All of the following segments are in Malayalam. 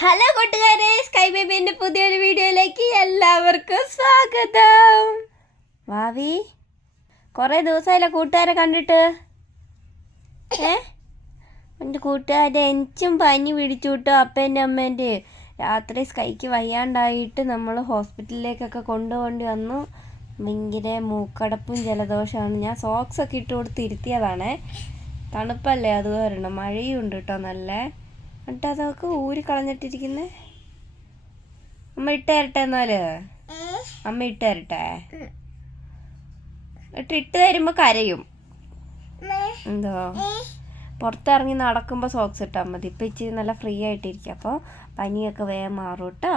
ഹലോ കൂട്ടുകാരെ, സ്കൈ ബേബിന്റെ പുതിയൊരു വീഡിയോയിലേക്ക് എല്ലാവർക്കും സ്വാഗതം. വാവി, കുറേ ദിവസമായില്ല കൂട്ടുകാരെ കണ്ടിട്ട്. എൻ്റെ കൂട്ടുകാരെ എനിക്കും പനി പിടിച്ചു കിട്ടോ. അപ്പേൻ്റെ അമ്മേൻ്റെ രാത്രി സ്കൈക്ക് വയ്യാണ്ടായിട്ട് നമ്മൾ ഹോസ്പിറ്റലിലേക്കൊക്കെ കൊണ്ടുപോകേണ്ടി വന്നു. ഭയങ്കര മൂക്കടപ്പും ജലദോഷമാണ്. ഞാൻ സോക്സൊക്കെ ഇട്ട് കൊടുത്ത് ഇരുത്തിയതാണേ. തണുപ്പല്ലേ, അത് കാരണം മഴയും ഉണ്ട് കേട്ടോ നല്ല. എന്നിട്ട് അതൊക്കെ ഊരി കളഞ്ഞിട്ടിരിക്കുന്നേ. അമ്മ ഇട്ട് തരട്ടെ എന്നാല്? അമ്മ ഇട്ട് തരട്ടെ? ഇട്ട് തരുമ്പോ കരയും. എന്തോ പുറത്തിറങ്ങി നടക്കുമ്പോൾ സോക്സ് ഇട്ടാൽ മതി. ഇപ്പം ഇച്ചിരി നല്ല ഫ്രീ ആയിട്ടിരിക്കും. അപ്പോൾ പനിയൊക്കെ വേഗം മാറും കേട്ടോ.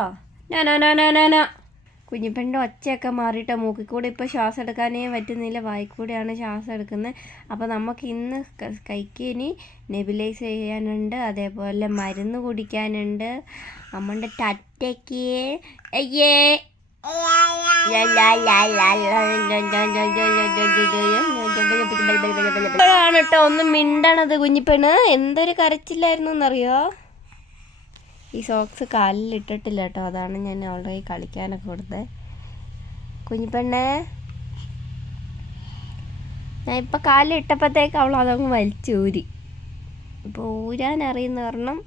ഞാനാ കുഞ്ഞിപ്പെണ്ണിൻ്റെ ഒച്ചയൊക്കെ മാറിയിട്ട് മൂക്കിൽ കൂടെ ഇപ്പോൾ ശ്വാസം എടുക്കാനേ പറ്റുന്നില്ല, വായിക്കൂടെയാണ് ശ്വാസം എടുക്കുന്നത്. അപ്പോൾ നമുക്ക് ഇന്ന് കൈക്ക് ഇനി നെബിലൈസ് ചെയ്യാനുണ്ട്, അതേപോലെ മരുന്ന് കുടിക്കാനുണ്ട്. അമ്മൻ്റെ ടറ്റയ്ക്ക് അയ്യേ ഇപ്പോഴാണ് കേട്ടോ ഒന്ന് മിണ്ടണത്. കുഞ്ഞിപ്പെണ്ണ് എന്തൊരു കരച്ചില്ലായിരുന്നു എന്നറിയോ. ഈ സോക്സ് കാലിൽ ഇട്ടിട്ടില്ല കേട്ടോ, അതാണ് ഞാൻ ഓൾറെഡി കളിക്കാനൊക്കെ കൊടുത്തത്. കുഞ്ഞിപ്പെണ്ണേ, ഞാൻ ഇപ്പം കാലിൽ ഇട്ടപ്പോഴത്തേക്ക് അവൾ അതങ്ങ് വലിച്ചൂരി. ഇപ്പോൾ ഊരാൻ അറിയുന്ന കാരണം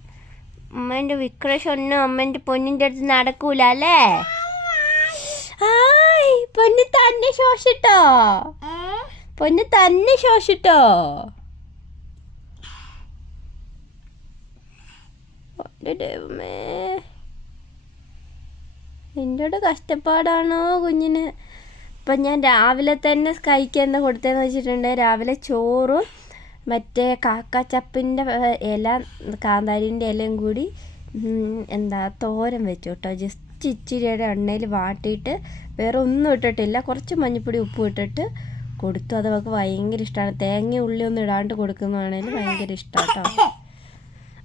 അമ്മേൻ്റെ വിക്രേഷ് ഒന്നും അമ്മേൻ്റെ പൊന്നിൻ്റെ അടുത്ത് നടക്കൂല അല്ലേ. പൊന്ന് തന്നെ ശോഷിട്ടോ, പൊന്ന് തന്നെ ശോഷിട്ടോ. ദൈവമേ, എൻ്റെ കഷ്ടപ്പാടാണോ കുഞ്ഞിന്. ഇപ്പം ഞാൻ രാവിലെ തന്നെ സ്കൈക്ക് എന്താ കൊടുത്തതെന്ന് വെച്ചിട്ടുണ്ട്, രാവിലെ ചോറും മറ്റേ കാക്കാച്ചപ്പിൻ്റെ ഇല കാന്താരിൻ്റെ ഇലയും കൂടി തോരൻ വെച്ചു കേട്ടോ. ജസ്റ്റ് ഇച്ചിരിയുടെ എണ്ണയിൽ വാട്ടിയിട്ട് വേറെ ഒന്നും ഇട്ടിട്ടില്ല, കുറച്ച് മഞ്ഞൾപ്പൊടി ഉപ്പും ഇട്ടിട്ട് കൊടുത്തു. അത് അവൾക്ക് ഭയങ്കര ഇഷ്ടമാണ്. തേങ്ങ ഉള്ളി ഒന്നും ഇടാണ്ട് കൊടുക്കുന്നതാണെങ്കിൽ ഭയങ്കര ഇഷ്ടമാണ് കേട്ടോ.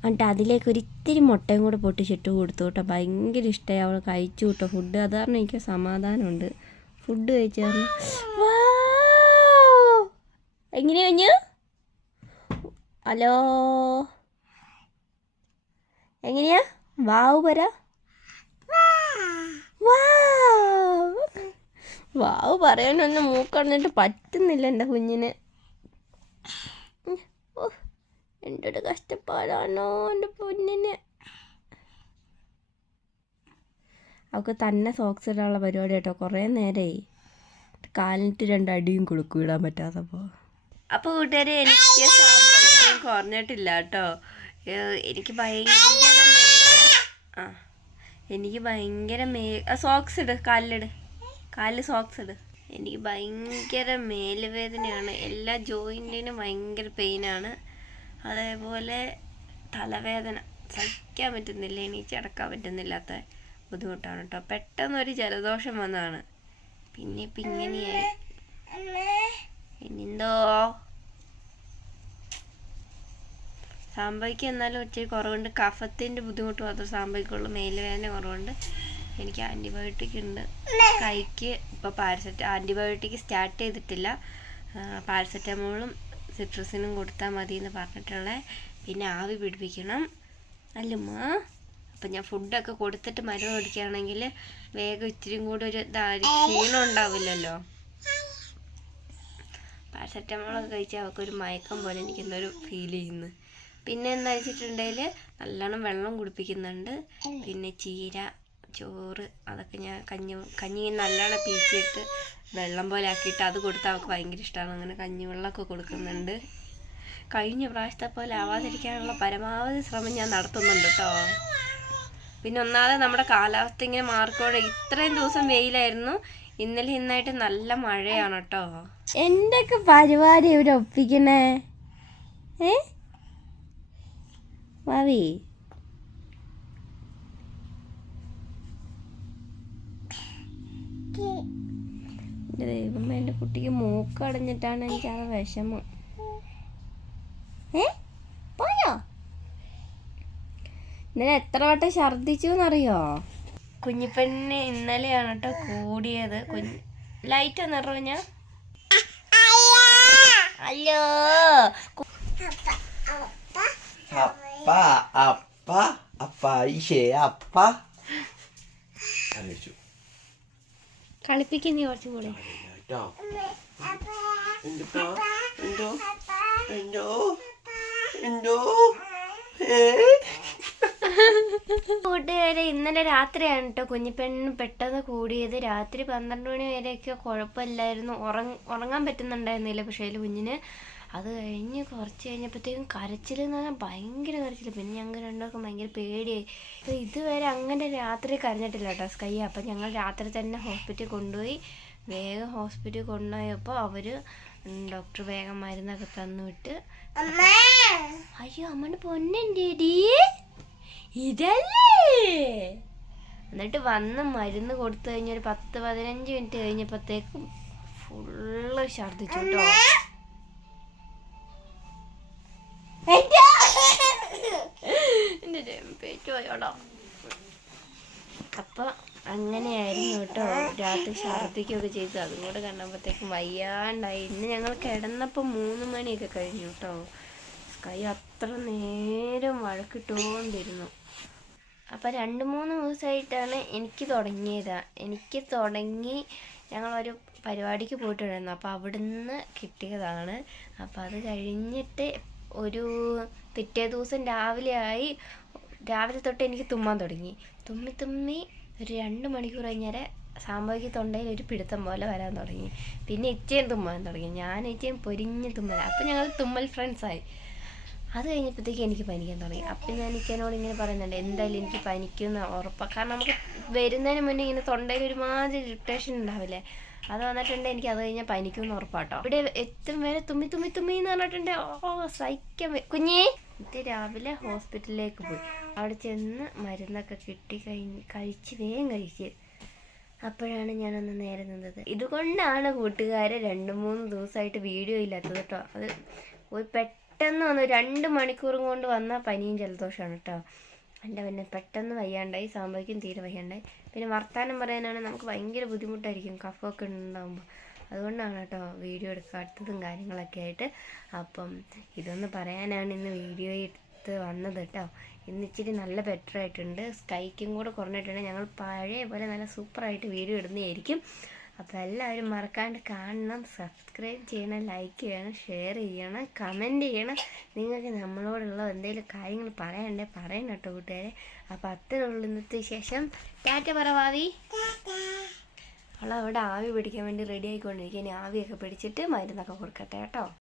എന്നിട്ട് അതിലേക്ക് ഒരിത്തിരി മുട്ടയും കൂടെ പൊട്ടിച്ചിട്ട് കൊടുത്തു കേട്ടോ. ഭയങ്കര ഇഷ്ടമായി, അവൾ കഴിച്ചു കേട്ടോ ഫുഡ്. അത് കാരണം എനിക്ക് സമാധാനമുണ്ട്. ഫുഡ് കഴിച്ചു കാരണം എങ്ങനെ കഴിഞ്ഞു? ഹലോ, എങ്ങനെയാ വാവ് പറ? വാവ് പറയാനൊന്നും മൂക്കടന്നിട്ട് പറ്റുന്നില്ല എൻ്റെ കുഞ്ഞിന്. എൻ്റെ ഒരു കഷ്ടപ്പാടാണോ എൻ്റെ പൊന്നിന്. അവൾക്ക് തന്നെ സോക്സ് ഇടാനുള്ള പരിപാടി കേട്ടോ. കുറേ നേരമായി കാലിനിട്ട് 2 അടിയും കൊടുക്കും ഇടാൻ പറ്റാത്തപ്പോൾ. അപ്പോൾ കൂട്ടുകാരെ, എനിക്ക് കുറഞ്ഞിട്ടില്ല കേട്ടോ. എനിക്ക് ഭയങ്കര സോക്സ് ഇട്, കാലിൽ സോക്സ് ഇട്. എനിക്ക് ഭയങ്കര മേലുവേദനയാണ്, എല്ലാ ജോയിൻറ്റിനും ഭയങ്കര പെയിനാണ്. അതേപോലെ തലവേദന സഹിക്കാൻ പറ്റുന്നില്ല, എണീച്ച് അടക്കാൻ പറ്റുന്നില്ലാത്ത ബുദ്ധിമുട്ടാണ് കേട്ടോ. പെട്ടെന്നൊരു ജലദോഷം വന്നതാണ്, പിന്നെ ഇപ്പം ഇങ്ങനെയായി. ഇനിന്തോ സാമ്പയ്ക്ക് എന്നാലും ഒത്തിരി കുറവുണ്ട്. കഫത്തിൻ്റെ ബുദ്ധിമുട്ട് മാത്രം സാമ്പയ്ക്കുള്ളൂ. മേലുവേദന കുറവുണ്ട്. എനിക്ക് ആൻറ്റിബയോട്ടിക് ഉണ്ട് കൈക്ക്. ഇപ്പോൾ ആൻറ്റിബയോട്ടിക് സ്റ്റാർട്ട് ചെയ്തിട്ടില്ല. പാരസെറ്റമോളും സിട്രസിനും കൊടുത്താൽ മതി എന്ന് പറഞ്ഞിട്ടുള്ളത്. പിന്നെ ആവി പിടിപ്പിക്കണം അല്ലുമ്മ. അപ്പം ഞാൻ ഫുഡൊക്കെ കൊടുത്തിട്ട് മരുന്ന് കുടിക്കുകയാണെങ്കിൽ വേഗം ഇച്ചിരിയും കൂടി ഒരു ക്ഷീണം ഉണ്ടാവില്ലല്ലോ. പാരസെറ്റമോളൊക്കെ കഴിച്ചാൽ അവൾക്കൊരു മയക്കം പോലെ എനിക്ക് എന്തൊരു ഫീൽ ചെയ്യുന്നു. പിന്നെ എന്താ വെച്ചിട്ടുണ്ടെങ്കിൽ നല്ലോണം വെള്ളം കുടിപ്പിക്കുന്നുണ്ട്. പിന്നെ ചീര, ചോറ് അതൊക്കെ ഞാൻ കഞ്ഞി നല്ലോണം പീച്ചിട്ട് വെള്ളം പോലെ ആക്കിയിട്ട് അത് കൊടുത്താൽ അവൾക്ക് ഭയങ്കര ഇഷ്ടമാണ്. അങ്ങനെ കഞ്ഞിവെള്ളമൊക്കെ കൊടുക്കുന്നുണ്ട്. കഴിഞ്ഞ പ്രാവശ്യത്തെ പോലെ ആവാതിരിക്കാനുള്ള പരമാവധി ശ്രമം ഞാൻ നടത്തുന്നുണ്ട് കേട്ടോ. പിന്നെ ഒന്നാമത് നമ്മുടെ കാലാവസ്ഥ ഇങ്ങനെ മാറിക്കോടെ. ഇത്രയും ദിവസം വെയിലായിരുന്നു, ഇന്നലെ ഇന്നായിട്ട് നല്ല മഴയാണ് കേട്ടോ. എന്തൊക്കെ പരിപാടി ഇവിടെ ഒപ്പിക്കണേ ഭാവി. എൻ്റെ ദൈവമേ, എൻ്റെ കുട്ടിക്ക് മൂക്കടഞ്ഞിട്ടാണ് എനിക്കത് വിഷമം. പോയോ? ഇന്നലെ എത്ര വട്ടം ഛർദ്ദിച്ചു എന്നറിയോ കുഞ്ഞിപ്പെണ്ണിന്. ഇന്നലെയാണ് കേട്ടോ കൂടിയത്. ലൈറ്റ് ഒന്ന് ഇറങ്ങ. ഹലോ അപ്പ ആലോചിച്ചു കളിപ്പിക്കുന്നേ കുറച്ചും കൂടെ. കൂട്ടുകാരെ, ഇന്നലെ രാത്രിയാണ് കേട്ടോ കുഞ്ഞിപ്പെണ്ണ് പെട്ടെന്ന് കൂടിയത്. രാത്രി 12 മണി വരെയൊക്കെ കുഴപ്പമില്ലായിരുന്നു, ഉറങ്ങാൻ പറ്റുന്നുണ്ടായിരുന്നില്ല. പക്ഷേ കുഞ്ഞിന് അത് കഴിഞ്ഞ് കുറച്ച് കഴിഞ്ഞപ്പോഴത്തേക്കും കരച്ചിലെന്ന് പറഞ്ഞാൽ ഭയങ്കര കരച്ചിൽ. പിന്നെ ഞങ്ങൾ രണ്ടുപേർക്കും ഭയങ്കര പേടിയായി. അപ്പോൾ ഇതുവരെ അങ്ങനെ രാത്രി കരഞ്ഞിട്ടില്ല കേട്ടോ സ്കൈ. അപ്പം ഞങ്ങൾ രാത്രി തന്നെ ഹോസ്പിറ്റലിൽ കൊണ്ടുപോയി. വേഗം ഹോസ്പിറ്റലിൽ കൊണ്ടുപോയപ്പോൾ അവർ ഡോക്ടർ വേഗം മരുന്നൊക്കെ തന്നു വിട്ട്. അയ്യോ അമ്മൻ്റെ പൊന്നെൻ്റെടി ഇതല്ലേ. എന്നിട്ട് വന്ന് മരുന്ന് കൊടുത്തു കഴിഞ്ഞൊരു 10-15 മിനിറ്റ് കഴിഞ്ഞപ്പോഴത്തേക്കും ഫുള്ള് ഛർദ്ദിച്ചു കേട്ടോ. അപ്പൊ അങ്ങനെയായിരുന്നു കേട്ടോ. രാത്രി ഛർദ്ദിക്കുകയൊക്കെ ചെയ്തു. അതും കൂടെ കണ്ടപ്പോഴത്തേക്കും വയ്യാണ്ടായി. ഇന്ന് ഞങ്ങൾ കിടന്നപ്പോൾ 3 മണിയൊക്കെ കഴിഞ്ഞു കേട്ടോ. സ്കൈ അത്ര നേരം വഴക്കിട്ടുകൊണ്ടിരുന്നു. അപ്പം 2-3 ദിവസമായിട്ടാണ് എനിക്ക് തുടങ്ങി. ഞങ്ങളൊരു പരിപാടിക്ക് പോയിട്ടുണ്ടായിരുന്നു. അപ്പോൾ അവിടുന്ന് കിട്ടിയതാണ്. അപ്പോൾ അത് കഴിഞ്ഞിട്ട് ഒരു പിറ്റേ ദിവസം രാവിലെ തൊട്ട് എനിക്ക് തുമ്മാൻ തുടങ്ങി. തുമ്മി ഒരു 2 മണിക്കൂർ കഴിഞ്ഞാൽ സാമ്പവിക തൊണ്ടയിൽ ഒരു പിടുത്തം പോലെ വരാൻ തുടങ്ങി. പിന്നെ ഇച്ചയും തുമ്മാൻ തുടങ്ങി. ഞാൻ ഇച്ചയും പൊരിഞ്ഞ് തുമ്മല. അപ്പം ഞങ്ങൾ തുമ്മൽ ഫ്രണ്ട്സായി. അത് കഴിഞ്ഞപ്പോഴത്തേക്ക് എനിക്ക് പനിക്കാൻ തുടങ്ങി. അപ്പം ഞാൻ ഇച്ചനോട് ഇങ്ങനെ പറയുന്നുണ്ട്, എന്തായാലും എനിക്ക് പനിക്കുമെന്ന് ഉറപ്പാണ്. കാരണം നമുക്ക് വരുന്നതിന് മുന്നേ ഇങ്ങനെ തൊണ്ടയിൽ ഒരുമാതിരി ഇറിറ്റേഷൻ ഉണ്ടാവില്ലേ, അത് വന്നിട്ടുണ്ട്. എനിക്ക് അത് കഴിഞ്ഞാൽ പനിക്കുമെന്ന് ഉറപ്പാട്ടോ. ഇവിടെ എത്തും വരെ തുമ്മി എന്ന് പറഞ്ഞിട്ടുണ്ട്. സഹിക്കാൻ കുഞ്ഞേ. എന്നിട്ട് രാവിലെ ഹോസ്പിറ്റലിലേക്ക് പോയി. അവിടെ ചെന്ന് മരുന്നൊക്കെ കഴിച്ച് വേഗം കഴിക്കുക. അപ്പോഴാണ് ഞാനൊന്ന് നേരെ നിന്നത്. ഇതുകൊണ്ടാണ് കൂട്ടുകാരെ 2-3 ദിവസമായിട്ട് വീഡിയോ ഇല്ലാത്തത് കേട്ടോ. അത് പെട്ടെന്ന് വന്നു 2 മണിക്കൂറും കൊണ്ട് വന്ന പനിയും ജലദോഷമാണ് കേട്ടോ. എൻ്റെ പിന്നെ പെട്ടെന്ന് വയ്യാണ്ടായി. സാമ്പത്തികം തീരെ വയ്യാണ്ടായി. പിന്നെ വർത്താനം പറയാനാണ് നമുക്ക് ഭയങ്കര ബുദ്ധിമുട്ടായിരിക്കും കഫമൊക്കെ ഉണ്ടാകുമ്പോൾ. അതുകൊണ്ടാണ് കേട്ടോ വീഡിയോ എടുക്കാത്തതും കാര്യങ്ങളൊക്കെ ആയിട്ട്. അപ്പം ഇതൊന്ന് പറയാനാണ് ഇന്ന് വീഡിയോ എടുത്ത് വന്നത് കേട്ടോ. ഇന്ന് ഇച്ചിരി നല്ല ബെറ്റർ ആയിട്ടുണ്ട്. സ്കൈക്കും കൂടെ കുറഞ്ഞിട്ടുണ്ട്. ഞങ്ങൾ പഴയ പോലെ നല്ല സൂപ്പറായിട്ട് വീഡിയോ ഇടുന്നതായിരിക്കും. അപ്പോൾ എല്ലാവരും മറക്കാണ്ട് കാണണം, സബ്സ്ക്രൈബ് ചെയ്യണം, ലൈക്ക് ചെയ്യണം, ഷെയർ ചെയ്യണം, കമൻറ്റ് ചെയ്യണം. നിങ്ങൾക്ക് നമ്മളോടുള്ള എന്തെങ്കിലും കാര്യങ്ങൾ പറയണം കേട്ടോ കൂട്ടുകാരെ. അപ്പോൾ അത്രേ ഉള്ളൂ ഇന്നത്തെ ശേഷം. ടാറ്റ പറ ഭാവി. അവളവിടെ ആവി പിടിക്കാൻ വേണ്ടി റെഡി ആയിക്കൊണ്ടിരിക്കുക. ഇനി ആവിയൊക്കെ പിടിച്ചിട്ട് മരുന്നൊക്കെ കൊടുക്കട്ടെ കേട്ടോ.